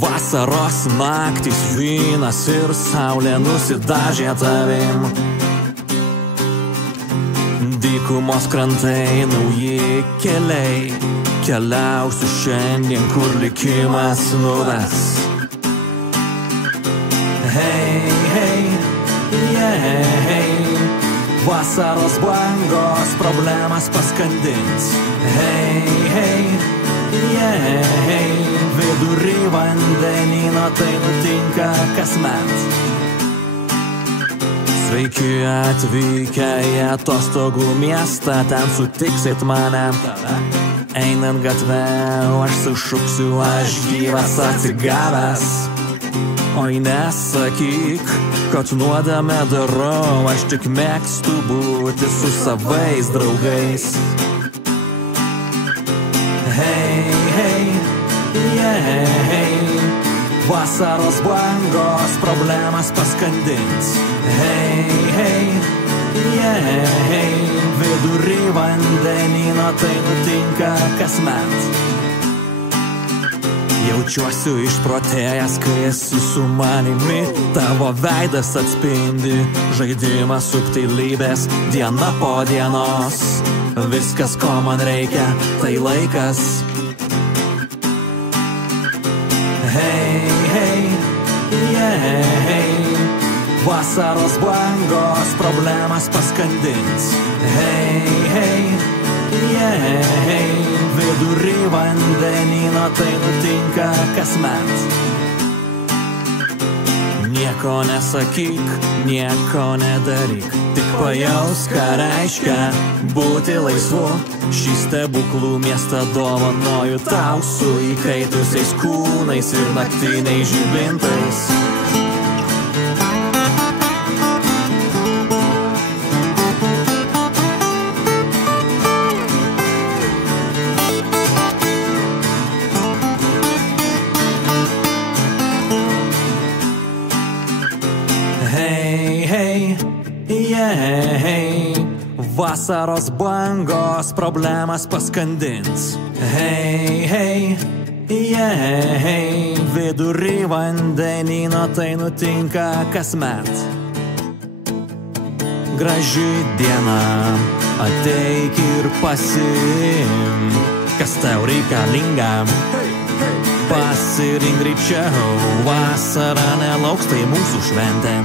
Vasaros naktis, vynas ir saulė nusidažė tavim. Dykumos krantai, nauji keliai, keliausiu šiandien, kur likimas nuves. Hei, hei, yeah, vasaros bangos problemas paskandins. Hei, hei, yeah, vidury vandenyno tai nutinka kasmet. Sveiki atvykę į atostogų miestą, ten sutiksit mane. Einant gatve, aš sušuksiu, aš gyvas atsigavęs. Oi nesakyk, kad nuodėmę darau, aš tik mėgstu būti su savais draugais. Hei, hei, yeah, vasaros bangos problemas paskandins. Hei, hei, yeah, vidury vandenyno tai nutinka kasmet. Jaučiuosiu išprotėjęs, kai esi su manimi, tavo veidas atspindi žaidimą subtilybės diena po dienos. Viskas, ko man reikia, tai laikas. Hei, hei, yeah, vasaros bangos problemas paskandins. Hei, hei, yeah, vidury vandenyno tai nutinka kasmet. Nieko nesakyk, nieko nedaryk, tik pajausk, ką reiškia būti laisvu. Šį stebuklų miestą dovanoju tau su įkaitusiais kūnais ir naktiniais žibintais. Hei, hei, yeah, vasaros bangos problemas paskandins. Hei, hei, yeah, vidury vandenyno tai nutinka kasmet. Graži diena, ateik ir pasiim, kas tau reikalinga. Pasirink greičiau, vasara nelauks, tai mūsų šventė.